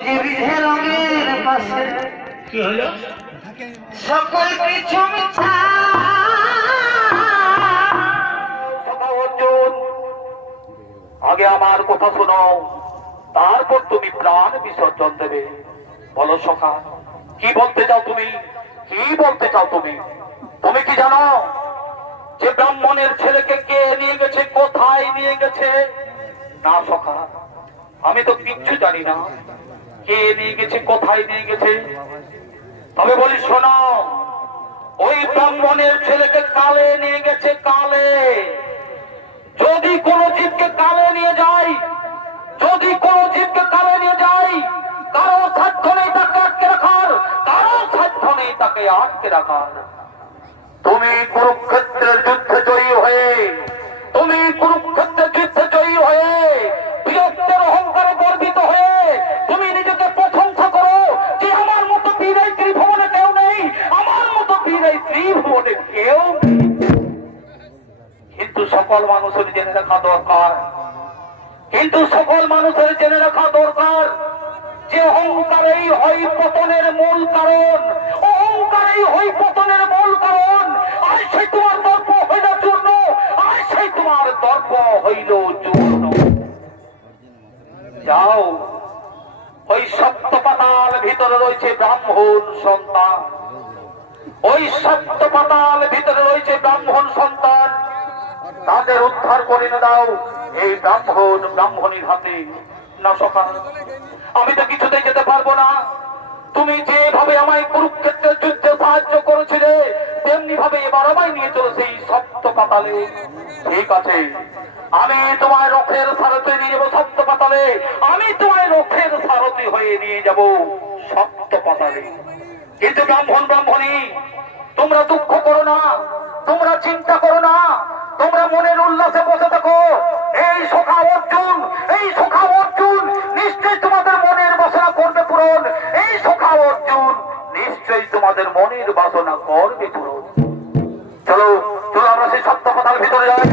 বিধে রঙের পাশে কি হলো? সকল কিছু মিথ্যা। অর্জুন, আগে আমার কথা শোনো, তারপর তুমি প্রাণ বিসর্জন দেবে। বলো সখা, কি বলতে চাও তুমি? কি বলতে চাও তুমি? তুমি কি জানো যে ব্রাহ্মণের ছেলেকে কে নিয়ে গেছে, কোথায় নিয়ে গেছে? না সখা, আমি তো কিচ্ছু জানি না কে নিয়ে গেছে, কোথায় নিয়ে গেছে। তবে বলি শোনো, ওই ব্রাহ্মণের ছেলেকে কালে নিয়ে গেছে, কালে। যদি কোনো জীবকে কালে নিয়ে যায়, যদি কোনো জীবকে কালে নিয়ে যায়, কারো সাধ্য নেই তাকে আটকে রাখার, কারো সাধ্য নেই তাকে আটকে রাখার। তুমি কুরুক্ষেত্রের যুদ্ধে জয়ী হয়ে, তুমি কুরুক্ষেত্রের যুদ্ধে জয়ী হয়ে, বীরত্বের অহংকারে গর্বিত হয়ে তুমি নিজেকে প্রশংসা করো যে আমার মতো বীর এই ত্রিভুবনে কেউ নেই, আমার মতো বীর এই ত্রিভুবনে কেউ নেই। কিন্তু সকল মানুষের জেনে রাখা দরকার, কিন্তু সকল মানুষের জেনে রাখা দরকার যে অহংকারেই হয় পতনের মূল কারণ, অহংকারেই হয় পতনের মূল কারণ। আর সেই তোমার দর্প হইল চূর্ণ, আর সেই তোমার দর্প হইল চূর্ণ। যাও, ওই সপ্ত পাতাল ভিতরে রয়েছে ব্রাহ্মণ সন্তান, ওই সপ্ত পাতাল ভিতরে রয়েছে ব্রাহ্মণ সন্তান, তাদের উদ্ধার করে না দাও এই ব্রাহ্মণ ব্রাহ্মণীর হাতে। না সখা, আমি তো কিছুতেই যেতে পারবো না। তুমি যেভাবে আমায় কুরুক্ষেত্রের যুদ্ধে সাহায্য করেছিলে, তেমনি ভাবে এবার আমায় নিয়ে চলো সেই সপ্ত পাতালে। ঠিক আছে, আমি তোমায় রথের সারথি নিয়ে যাবো সপ্ত পাতালে, আমি তোমায় রথের সারথি হয়ে নিয়ে যাব সপ্ত পাতালে। কিন্তু ব্রাহ্মণ ব্রাহ্মণী, তোমরা দুঃখ করো না, তোমরা চিন্তা করো না, তোমরা মনের উল্লাসে বসে থাকো। এই সখা অর্জুন, এই সখা অর্জুন নিশ্চয়ই তোমাদের মনের বাসনা করবে পূরণ, এই সখা অর্জুন নিশ্চয়ই তোমাদের মনের বাসনা করবে পূরণ। চলো চলো, আমরা সেই সপ্ত পাতাল ভিতরে যাই।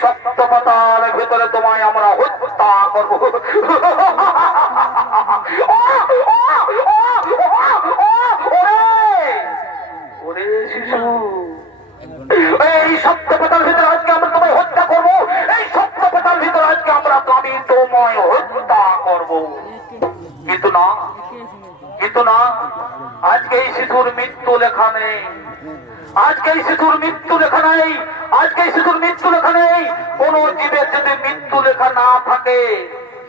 সপ্ত পাতালের ভিতরে ভেতরে তোমায় আমরা হত্যা করবো। ওরে শিশু, এই সপ্তপতার ভিতরে আজকে আমরা তোমায় হত্যা করবো, এই সপ্তপতার ভিতরে আজকে আমরা আমি তোমায় হত্যা করবো। কিন্তু না, কিন্তু না, আজকে এই শিশুর মৃত্যু লেখা নেই, আজকে এই শিশুর মৃত্যু লেখা নেই, আজকে এই শিশুর মৃত্যু লেখা নেই। কোন জীবের যদি মৃত্যু লেখা না থাকে,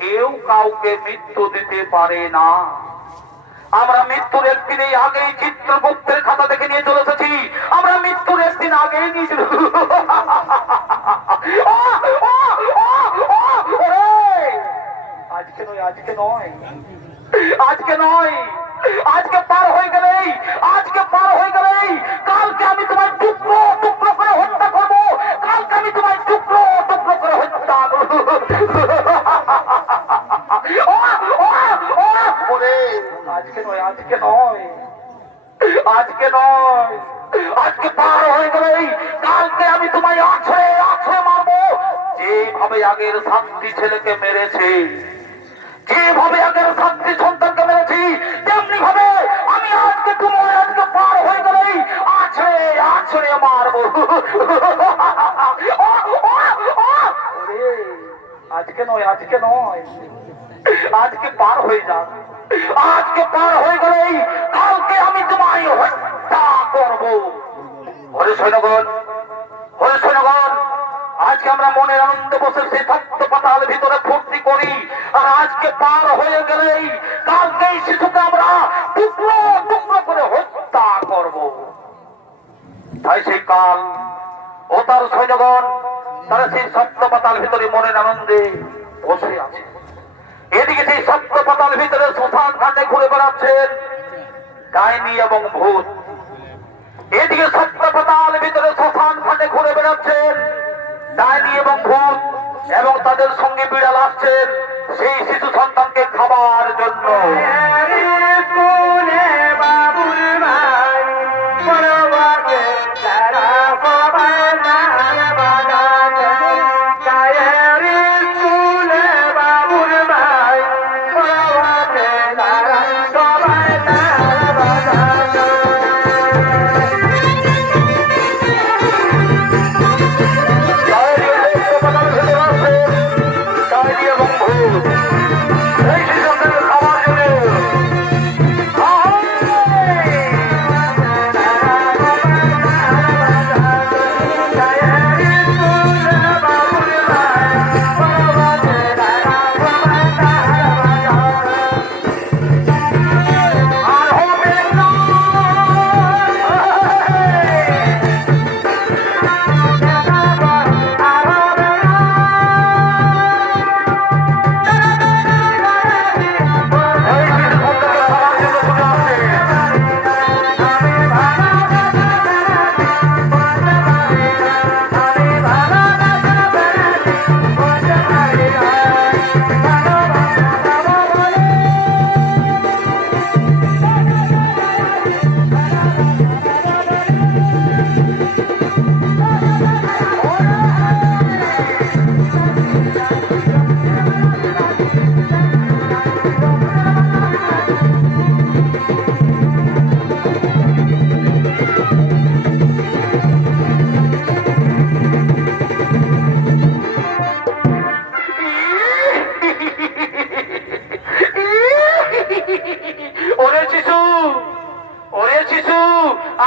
কেউ কাউকে মৃত্যু দিতে পারে না। আমরা মৃত্যুর একদিন এই আগেই চিত্রগুপ্তের খাতা থেকে নিয়ে চলে এসেছি, আমরা মৃত্যুর একদিন আগেই নিয়ে চলে। আজকে নয়, আজকে নয়, আজকে নয়, আজকে পার হয়ে গেলেই, আজকে পার হয়ে গেলেই কালকে আমি তোমায় টুকরো টুকরো করে হত্যা করবো, কালকে আমি তোমায় টুকরো টুকরো করে হত্যা করবো। আজকে নয়, আজকে নয়, আজকে নয়, আজকে পার হয়ে গেলেই কালকে আমি তোমায় আছড়ে আছড়ে মারবো। যেভাবে আগের শান্তি ছেলেকে মেরেছে, যেভাবে আগের শান্তি সন্তানকে মেরেছি, তেমনি ভাবে আমি আজকে তোমায় আজকে পার হয়ে গেলেই আছড়ে আছড়ে মারবো। আজকে নয়, আজকে নয়, আজকে পার হয়ে যাক, আজকে পার হয়ে গেলেই কালকে আমি তোমায় হত্যা করবো। হরে সৈন্যগণ, হরে সৈন্যগণ, আজকে আমরা মনের আনন্দে বসে সেই সপ্ত পাতাল ভিতরে ভর্তি করি, আর আজকে পার হয়ে গেলেই কালকে এই শিশুকে আমরা টুকরো টুকরো করে হত্যা করব। তাই সেই কাল ও তার সৈন্যগণ তারা সেই সপ্ত পাতাল ভিতরে মনের আনন্দে পাতাল ভিতরে শ্মশান ঘাটে ঘুরে বেড়াচ্ছেন ডাইনি এবং ভূত। এদিকে সপ্ত পাতাল ভিতরে শ্মশান ঘাটে ঘুরে বেড়াচ্ছেন ডাইনি এবং ভূত, এবং তাদের সঙ্গে বিড়াল আসছেন সেই শিশু সন্তানকে খাবার জন্য।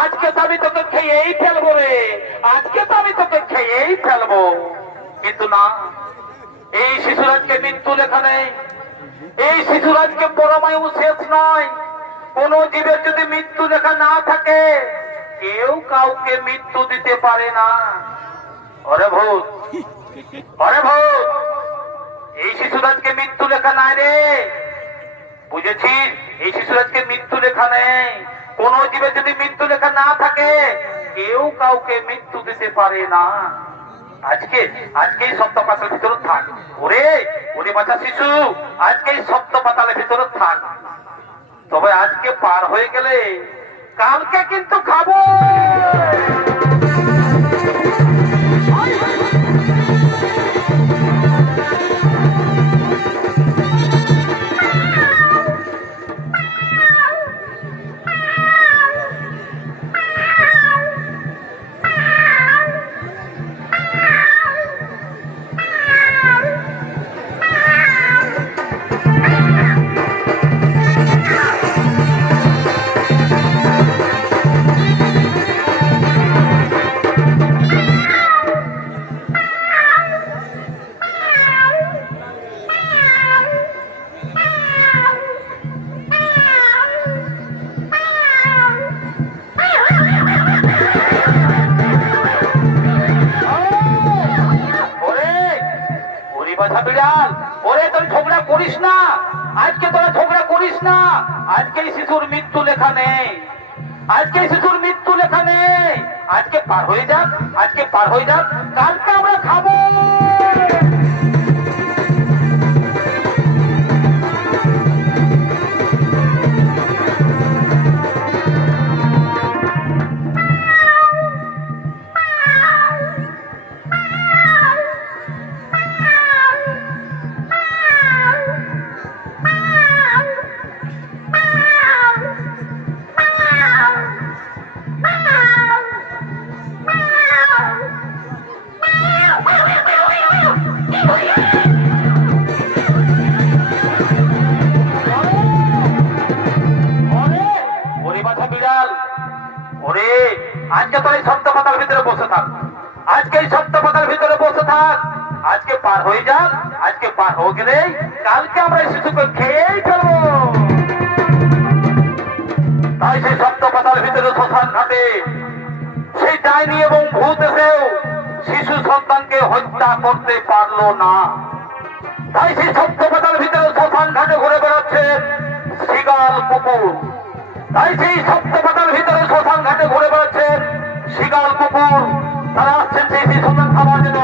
আজকে তো আমি তোকে খেয়েই ফেলবো রে, আজকে তো আমি তোকে খেয়েই ফেলবো। কিন্তু না, এই শিশুরাজকে মৃত্যু লেখা নেই, এই শিশুরাজকে পরমায়ু শেষ নয়। কোন জীবের যদি মৃত্যু লেখা না থাকে কেউ কাউকে মৃত্যু দিতে পারে না। অরে ভূত, অরে ভূত, এই শিশুরাজকে মৃত্যু লেখা নাই রে, বুঝেছিস? এই শিশুরাজকে মৃত্যু লেখা নেই। কোন জীবের যদি মৃত্যু লেখা না থাকে কেউ কাউকে মৃত্যু দিতে পারে না। আজকেই সপ্ত পাতালের ভিতরে থাক। ওরে ওরে বাচ্চা শিশু, আজকেই সপ্ত পাতালের ভিতরে থাক। তবে আজকে পার হয়ে গেলে কালকে কিন্তু খাবো। বিড়াল, ওরে তোর ঝগড়া করিস না, আজকে তোরা ঝগড়া করিস না। আজকে শিশুর মৃত্যু লেখা নেই, আজকে শিশুর মৃত্যু লেখা নেই। আজকে পার হয়ে যাক, আজকে পার হয়ে যাক, কালকে আমরা খাবো। আজকে তো এই সপ্ত পাতার ভিতরে বসে থাক, আজকে এই সপ্ত পাতার ভিতরে বসে থাক। আজকে পার হয়ে যাক, আজকে পার হয়ে গেলে কালকে আমরা এই শিশুকে খেয়েই ফেলবো। তাই সেই সপ্ত পাতার ভিতরে শ্মশান ঘাটে সেই ডাইনি এবং ভূত এসেও শিশু সন্তানকে হত্যা করতে পারলো না। তাই সেই সপ্ত পাতার ভিতরে শ্মশান ঘাটে ঘুরে বেড়াচ্ছেন শিগাল কুকুর। তাই সেই সপ্তপাতার ভিতরে শ্মশান ঘাটে ঘুরে বেড়াচ্ছেন শিগাল কুকুর। তারা আসছেন সেই সন্ধান খাবার জন্য।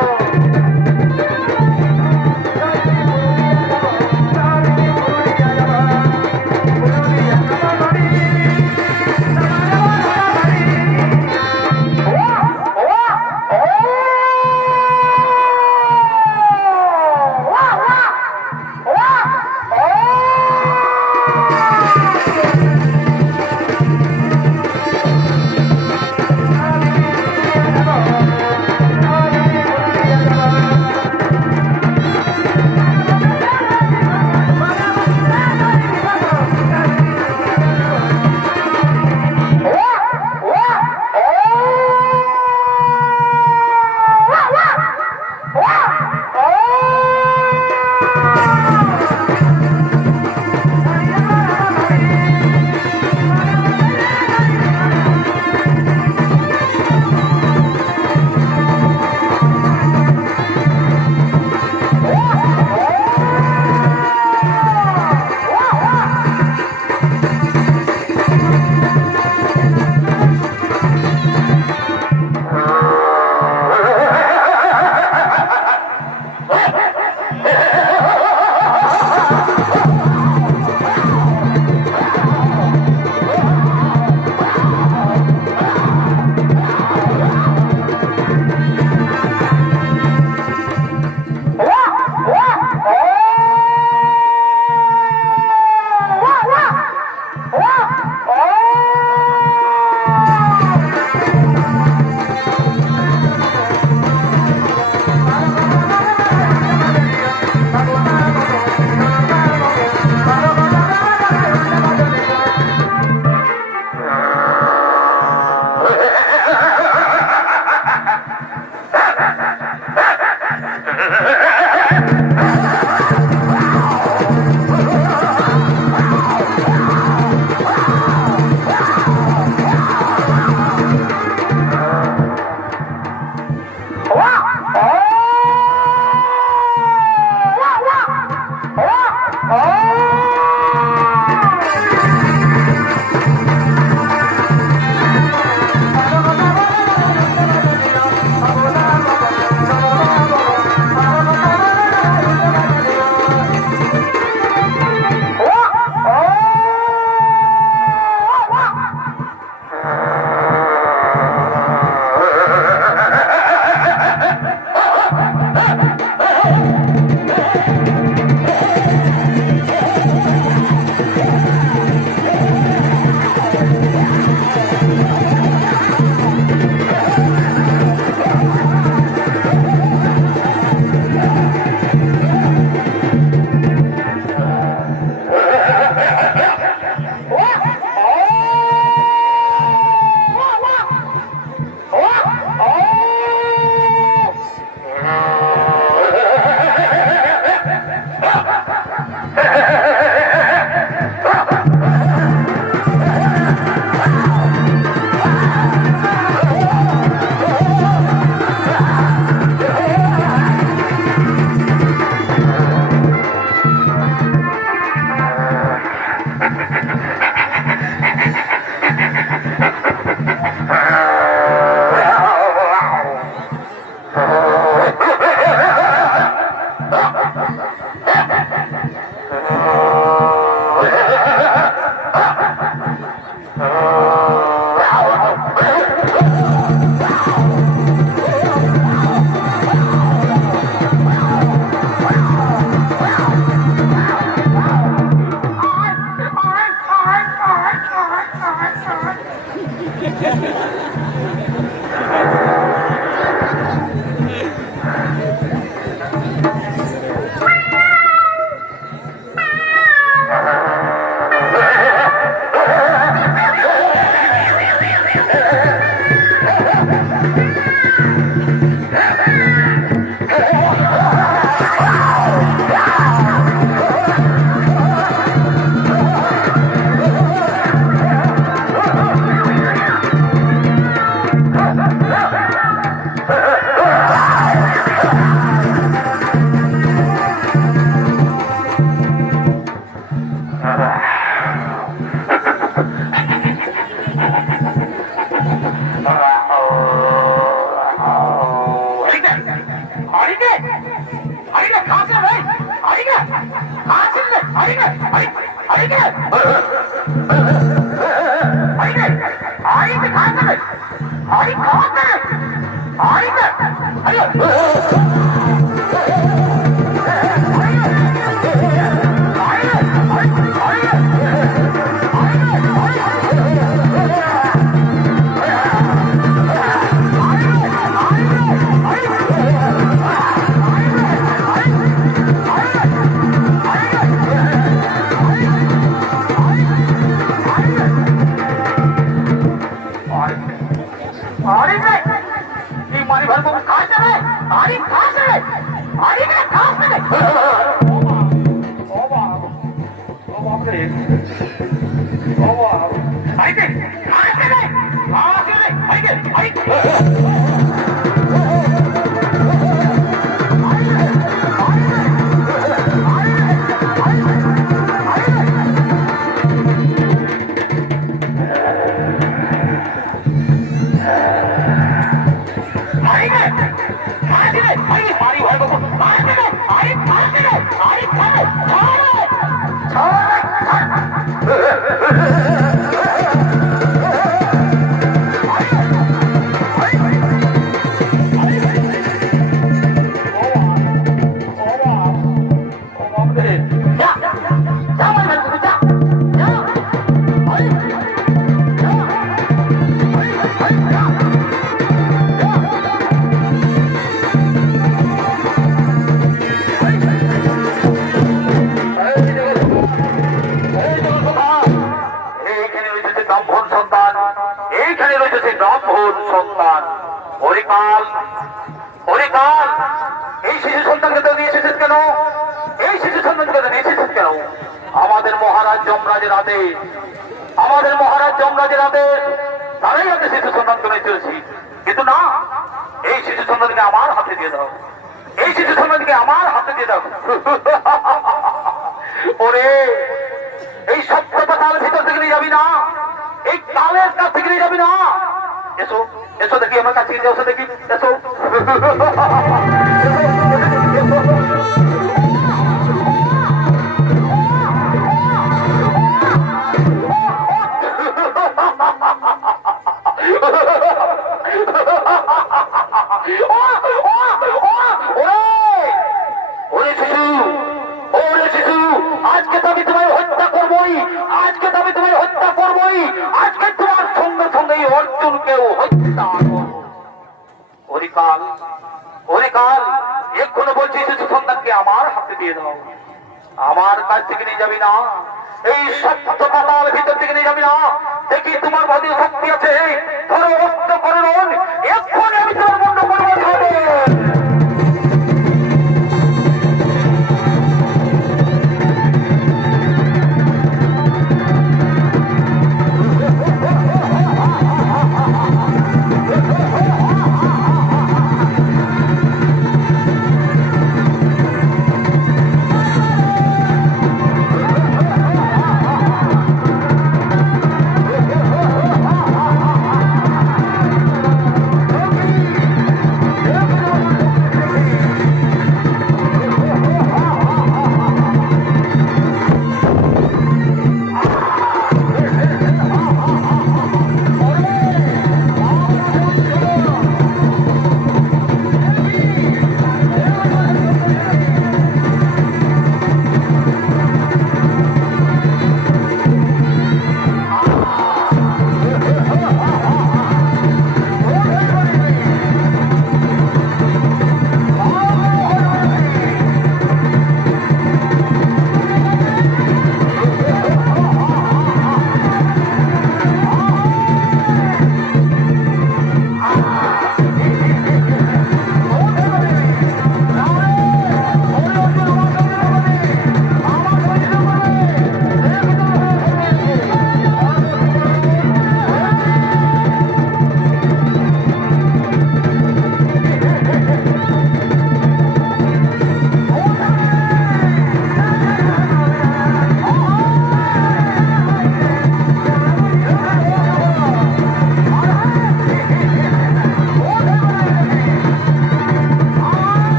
আমাদের মহারাজ যমরাজের আদেশ, আমাদের মহারাজ যমরাজের আদেশ, তারাই আগে শিশু সন্তানকে নিয়ে চলেছি। কিন্তু না, এই শিশু সন্তানকে আমার হাতে দিয়ে দাও, এই শিশু সন্তানকে আমার হাতে দিয়ে দাও। ওরে, এই সত্যতা কাল ভিতর থেকে নিয়ে যাবি না, এই কালের কাছ থেকে নিয়ে যাবি না। এসো এসো দেখি, আমার কাছে এসো দেখি, এসো। আজকে তো আমি তোমায় হত্যা করবোই, আজকে তো আমি তোমায় হত্যা করবোই, আজকে তোমার সঙ্গে সঙ্গে অর্জুনকেও হত্যা করবো। হরিকাল, হরিকাল, এক্ষুনি বলছি শিশু সন্তানকে আমার হাতে দিয়ে দাও, আমার কাছ থেকে নিয়ে যাবি না, এই সত্য পাতাল ভিতর থেকে নিয়ে যাবি না। দেখি তোমার বডি শক্তি আছে, ধরো অস্ত্র করুন, এক্ষুনি আমি তোমার বন্ধ করবো।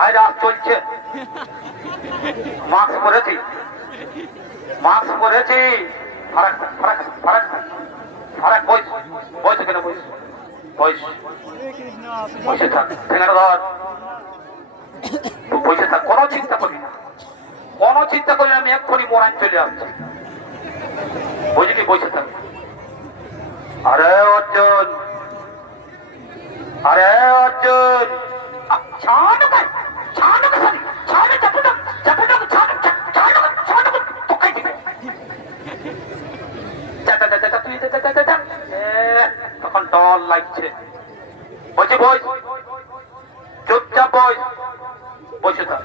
ভাই রাত চলছে, মাস্ক পরেছি, মাস্ক পরেছি, ফারাক ফারাক ফারাক ফারাক বইস বইস কেন বইস বইস বসে থাক, ঠেঙ্গাটা ধর, তুই বসে থাক, কোনো চিন্তা করি না, কোনো চিন্তা করি না, আমি এক্ষুনি মোরান চলে আসছি, বুঝলি? বসে থাক। আরে অর্জুন, আরে অর্জুন, ছাড় ভাই, ছাড় ভাই, ছাড় চাপুটা চাপুটা ছাড় ছাড় ছাড় তো কাই দিবে চাটা চাটা তুই চাটা তখন ডর লাগছে, বসে বই, চুপচাপ বই, বসে থাক,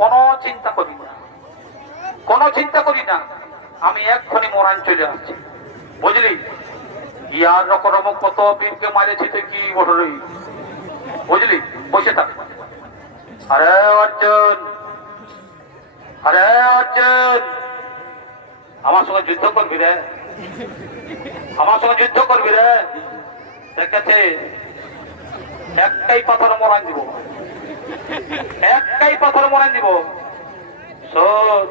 কোনো চিন্তা করি না, কোনো চিন্তা করি না, আমি এক্ষুনি মোরান চলে আসছি, বুঝলি? ইয়ার রকম কত বীরকে মারেছি তুই কি বলি, বুঝলি? বসে থাক। আরে অর্জুন, আরে অর্জুন, আমার সঙ্গে যুদ্ধ করবি রে, আমার সঙ্গে যুদ্ধ করবি রে, দেখেছে একটাই পাথর মরান দিব, একটাই পাথর মরান দিব, শোন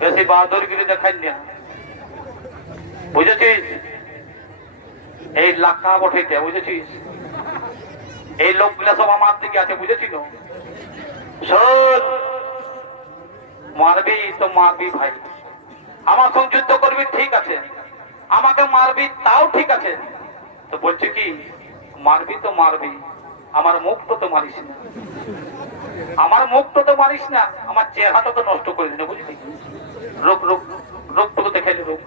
বেশি বাহাদুরগিরি দেখাই না, বুঝেছিস? এই লাখা বঠাইতে, বুঝেছিস? এই লোকগুলা সব আমার দিকে আছে, বুঝেছিল? শোন, মারবি তো মারবি ভাই, আমার সঙ্গে যুদ্ধ করবি ঠিক আছে, আমাকে মারবি তাও ঠিক আছে, তো বলছে কি মারবি তো মারবি, আমার মুখটা তো মারিস না, আমার মুখটা তো মারিস না, আমার চেহারাটা তো নষ্ট করে দিন, বুঝলি? রূপ রূপ রূপটুকু দেখে রূপ